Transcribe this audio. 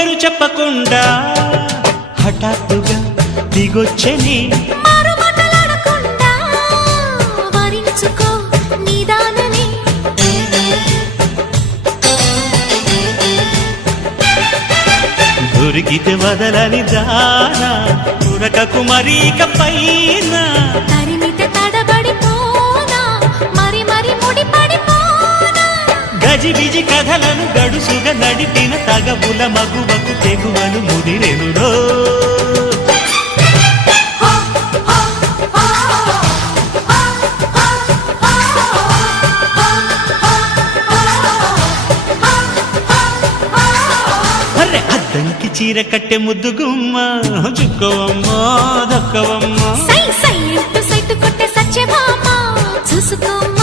పేరు చెప్పకుండా హఠాత్తుగా దిగొచ్చని దొరికితే వదలని దానా ఉరకకు మరీక పైన తరిమితే తడబడిపోనా మరి మరి ముడిపడిపోనా గజిబిజి కథలను గడుసుగా నడిపిన తగవుల మగువకు తెగువను ముదిరెనురో అద్దంకి చీర కట్టె ముద్దు గుమ్మ చుక్కవమ్మ దక్కవమ్మ సై సై అంటూ సైటు కొట్టే సత్యభామ చూసుకోమ్మ